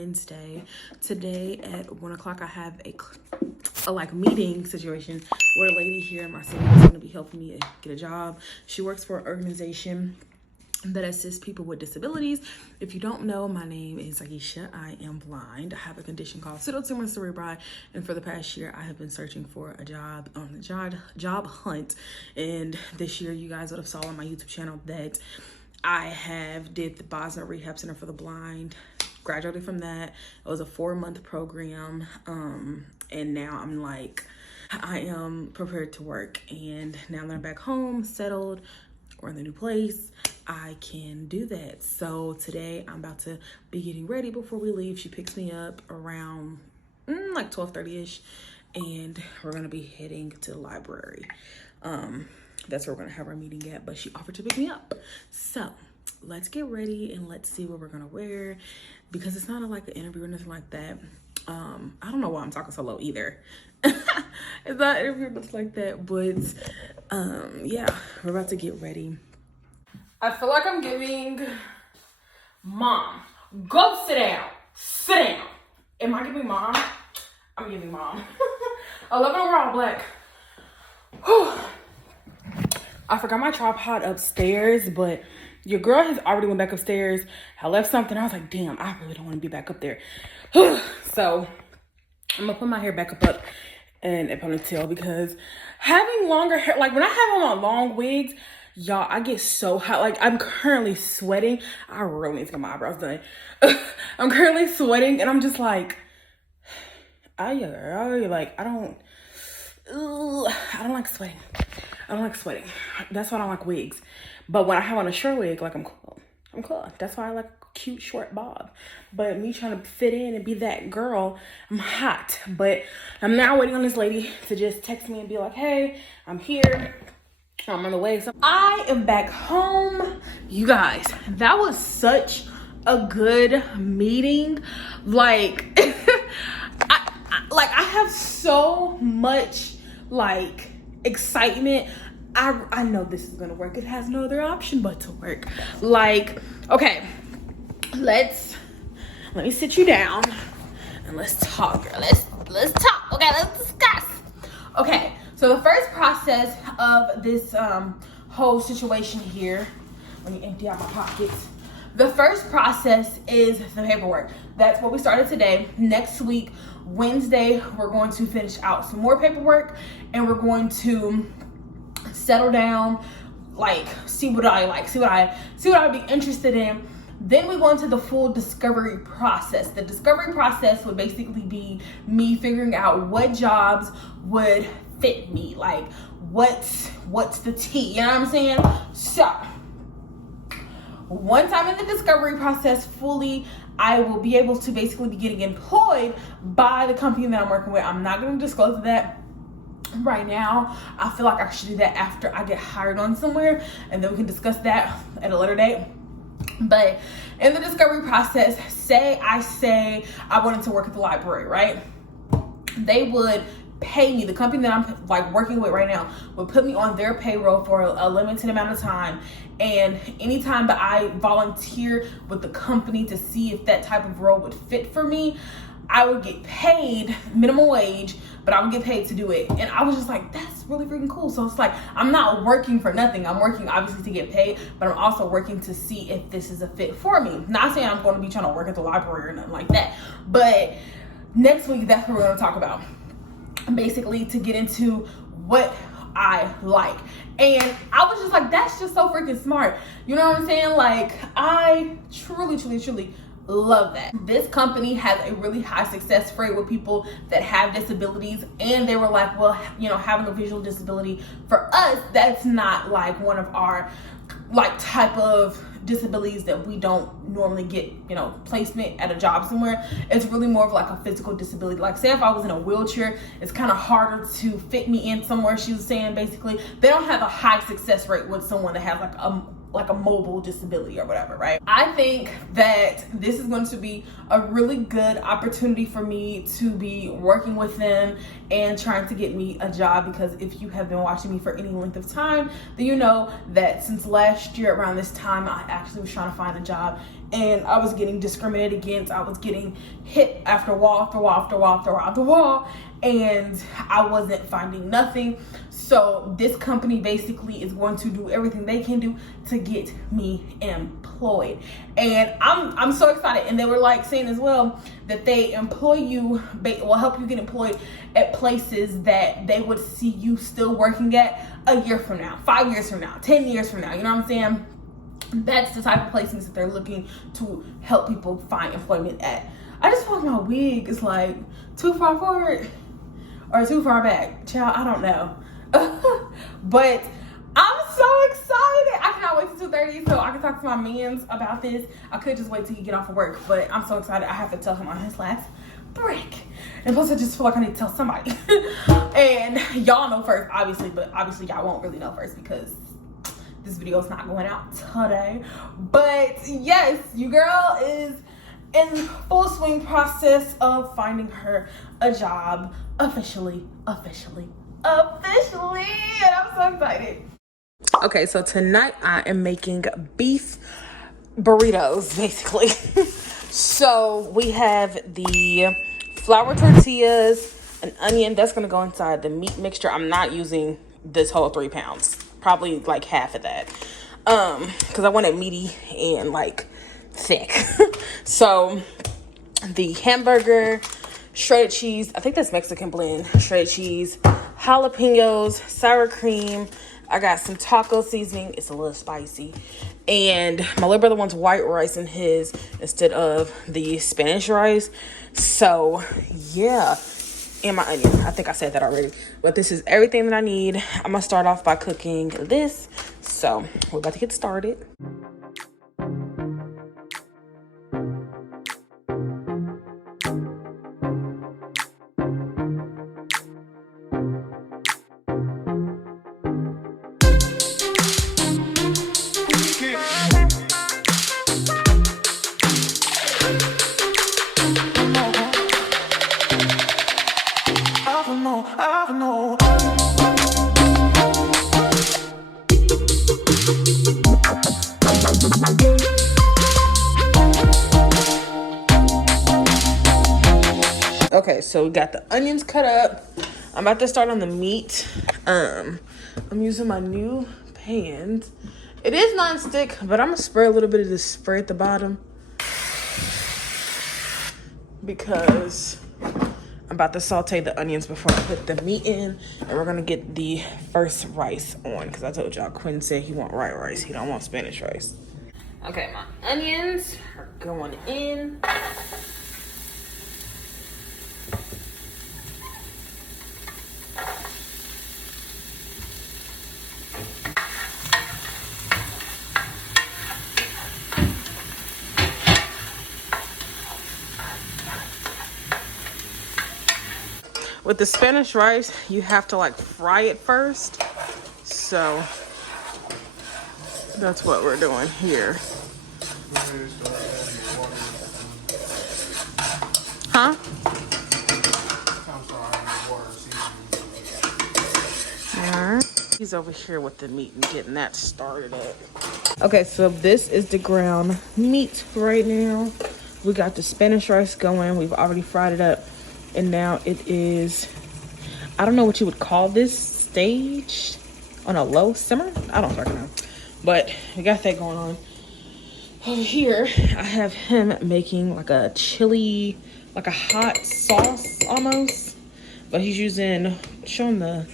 Wednesday. Today at 1 o'clock I have a like meeting situation with a lady here in my city that's going to be helping me get a job. She works for an organization that assists people with disabilities. If you don't know, my name is Aisha. I am blind. I have a condition called pseudotumor cerebri, and for the past year I have been searching for a job on the job hunt. And this year, you guys would have saw on my YouTube channel that I have did the Bosnia Rehab Center for the Blind, graduated from that. It was a 4-month program, and now I am prepared to work. And now that I'm back home, settled, or in the new place, I can do that. So today I'm about to be getting ready before we leave. She picks me up around like 12:30ish, and we're gonna be heading to the library. That's where we're gonna have our meeting at, but she offered to pick me up. So let's get ready and let's see what we're gonna wear, because it's not like an interview or nothing like that. I don't know why I'm talking so low either. It's not an interview or nothing like that, but yeah, we're about to get ready. I feel like I'm giving mom. Go sit down. Sit down. Am I giving mom? I'm giving mom. 11 overall black. Whew. I forgot my tripod upstairs, but your girl has already went back upstairs. I left something. I was like, damn, I really don't want to be back up there. So I'm gonna put my hair back up in a ponytail, because having longer hair, like when I have on long wigs, y'all, I get so hot. Like I'm currently sweating. I really need to get my eyebrows done. I'm currently sweating, and I'm just like, I don't like sweating. I don't like sweating. That's why I don't like wigs. But when I have on a short wig, like I'm cool. That's why I like a cute short bob. But me trying to fit in and be that girl, I'm hot. But I'm now waiting on this lady to just text me and be like, hey, I'm here. I'm on the way. So I am back home. You guys, that was such a good meeting. Like, I have so much excitement. I know this is gonna work. It has no other option but to work. Like, okay, let me sit you down and let's talk, girl. Let's talk. Okay, let's discuss. Okay, so the first process of this whole situation here, let me empty out my pockets. The first process is the paperwork. That's what we started today. Next week, Wednesday, we're going to finish out some more paperwork, and we're going to settle down, see what I would be interested in. Then we go into the full discovery process. The discovery process would basically be me figuring out what jobs would fit me, like what's the tea, you know what I'm saying? So once I'm in the discovery process fully, I will be able to basically be getting employed by the company that I'm working with. I'm not going to disclose that right now. I feel like I should do that after I get hired on somewhere, and then we can discuss that at a later date. But in the discovery process, say I wanted to work at the library, right? They would pay me, the company that I'm working with right now would put me on their payroll for a limited amount of time. And anytime that I volunteer with the company to see if that type of role would fit for me, I would get paid minimum wage, but I would get paid to do it. And I was just like, that's really freaking cool. So it's like, I'm not working for nothing. I'm working obviously to get paid, but I'm also working to see if this is a fit for me. Not saying I'm going to be trying to work at the library or nothing like that, but next week, that's what we're going to talk about. Basically, to get into what I like. And I was just like, that's just so freaking smart. You know what I'm saying? Like, I truly love that. This company has a really high success rate with people that have disabilities, and they were like, well, having a visual disability, for us, that's not like one of our type of disabilities that we don't normally get, placement at a job somewhere. It's really more of a physical disability. Like, say if I was in a wheelchair, it's kind of harder to fit me in somewhere. She was saying basically they don't have a high success rate with someone that has a mobile disability or whatever, right? I think that this is going to be a really good opportunity for me to be working with them and trying to get me a job, because if you have been watching me for any length of time, then you know that since last year around this time, I actually was trying to find a job and I was getting discriminated against. I was getting hit after wall after wall after wall after wall after wall, and I wasn't finding nothing. So this company basically is going to do everything they can do to get me employed, and I'm so excited. And they were like saying as well that they employ you, will help you get employed at places that they would see you still working at a year from now, 5 years from now, 10 years from now. You know what I'm saying? That's the type of placements that they're looking to help people find employment at. I just feel like my wig is like too far forward or too far back. Child, I don't know. But I'm so excited. I cannot wait till 2:30 so I can talk to my mans about this. I could just wait till you get off of work, but I'm so excited. I have to tell him on his last break. And plus I just feel like I need to tell somebody. And y'all know first, obviously, but obviously y'all won't really know first because this video is not going out today. But yes, your girl is in full swing process of finding her a job officially. And I'm so excited. Okay, so tonight I am making beef burritos, basically. So we have the flour tortillas, an onion that's gonna go inside the meat mixture. I'm not using this whole 3 pounds, probably like half of that, because I want it meaty and like thick. So the hamburger, shredded cheese, I think that's Mexican blend, shredded cheese, jalapenos, sour cream. I got some taco seasoning. It's a little spicy. And my little brother wants white rice in his instead of the Spanish rice. So yeah, and my onion. I think I said that already. But this is everything that I need. I'm gonna start off by cooking this. So we're about to get started. Okay, so we got the onions cut up. I'm about to start on the meat. I'm using my new pan. It is non-stick, but I'm gonna spray a little bit of this spray at the bottom because I'm about to saute the onions before I put the meat in, and we're gonna get the first rice on because I told y'all Quinn said he want white rice. He don't want Spanish rice. Okay, my onions are going in. With the Spanish rice, you have to like fry it first. So that's what we're doing here. Huh? Alright. He's over here with the meat and getting that started up. Okay, so this is the ground meat right now. We got the Spanish rice going. We've already fried it up. And now it is, I don't know what you would call this stage, on a low simmer. I don't fucking know. But we got that going on. Over here, I have him making like a chili, like a hot sauce almost. But he's using, show him the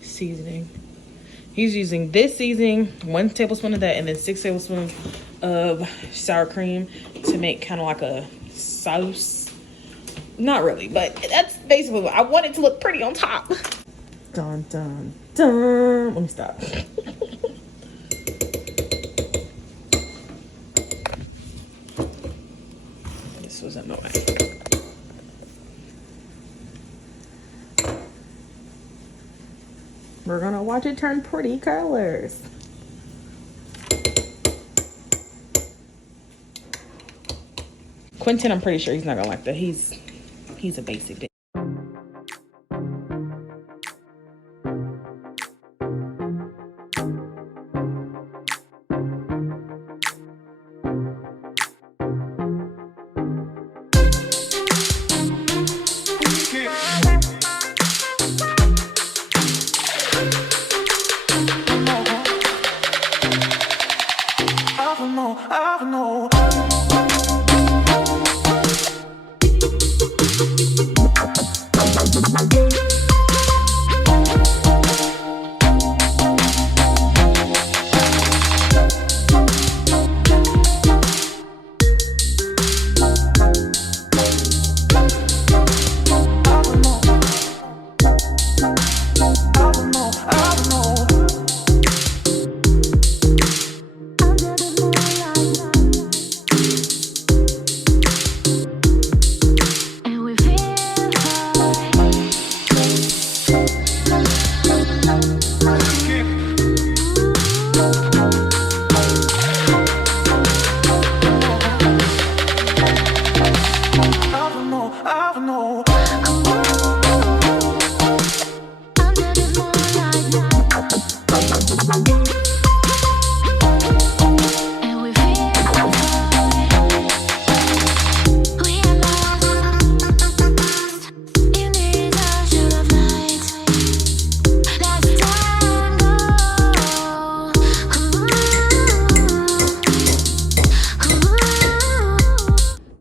seasoning. He's using this seasoning, 1 tablespoon of that, and then 6 tablespoons of sour cream to make kind of like a sauce. Not really, but that's basically what I want it to look pretty on top. Dun, dun, dun. Let me stop. This was annoying. We're gonna watch it turn pretty colors. Quentin, I'm pretty sure he's not gonna like that. He's a basic bitch.